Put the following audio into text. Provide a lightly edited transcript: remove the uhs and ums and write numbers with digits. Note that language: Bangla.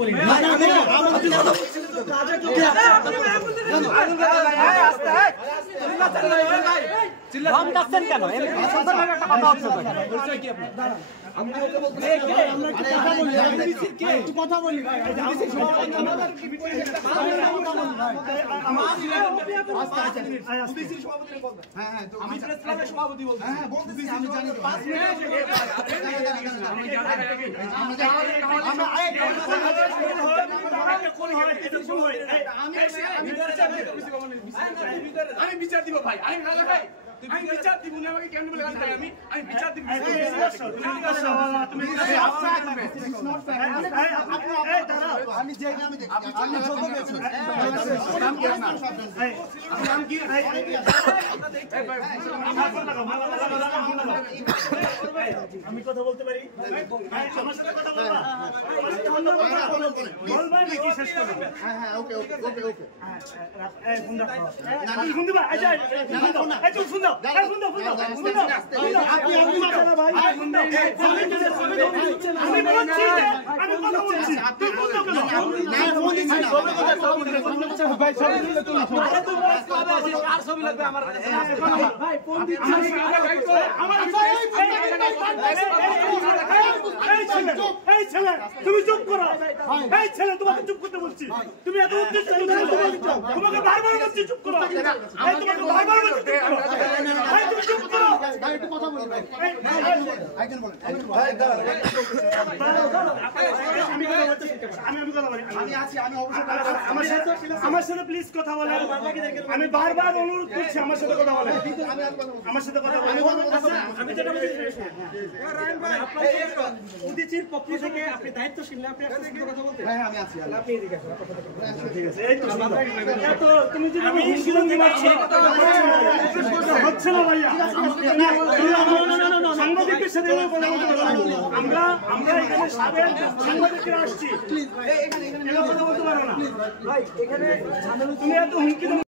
বলি না কেন কথা বলি সভাপতি আমি বিচার দিব ভাই আমি ভাই আমি বিচার দিব না আমাকে কেন বলে গান আমি বিচার দিব আমি যে নামে দেখি আমি যোগ্য পেয়েছি নাম কি আমি কথা বলতে পারি আমার সাথে কথা বলবা বলবা নাকি শেষ করব হ্যাঁ হ্যাঁ ওকে ওকে ওকে ওকে এই ফোন দাও না ফোন দিবা এই তুমি ফোন দাও ফোন দাও আপনি মাথা ভাই ফোন দাও আমি বলছি আমি কথা বলছি আপনি ফোন দাও কেন না ফোন দিছি না ভাই ছবি দিলে তুমি আরে তো আর ছবি লাগবে আমার ভাই ফোন দিছি আমার এই ছেলে তুমি চুপ করো এই ছেলে তোমাকে চুপ করতে বলছি তুমি এত উদ্দেশ্য তোমাকে বারবার বলছি চুপ করো এই তোমাকে বারবার বলছি চুপ করো ভাই তুমি চুপ করো ভাই একটু কথা বলি ভাই আইকেন বলেন ভাই দাঁড়াও আমি কথা বলি আমি আছি আমি অবশ্যই আমার সাথে প্লিজ কথা বলেন আমি বারবার অনুরোধ করছি আমার সাথে কথা বলেন আমার সাথে কথা বলেন আমি যেটা বলছি রায়ন ভাই আপনার উদিচির পক্ষ থেকে আপনি দায়িত্বশীল না আপনি আপনার সাথে কথা বলতে হ্যাঁ আমি আছি আপনি এদিকে আসুন ঠিক আছে এই তো তুমি যদি আমি শিলঙ্গি মারছি হচ্ছে না ভাইয়া সাংবাদিকদের সাথে আমরা এখানে সাংবাদিকরা আসছি এখানে কথা বলতে পারো না ভাই এখানে তুমি এত হুমকি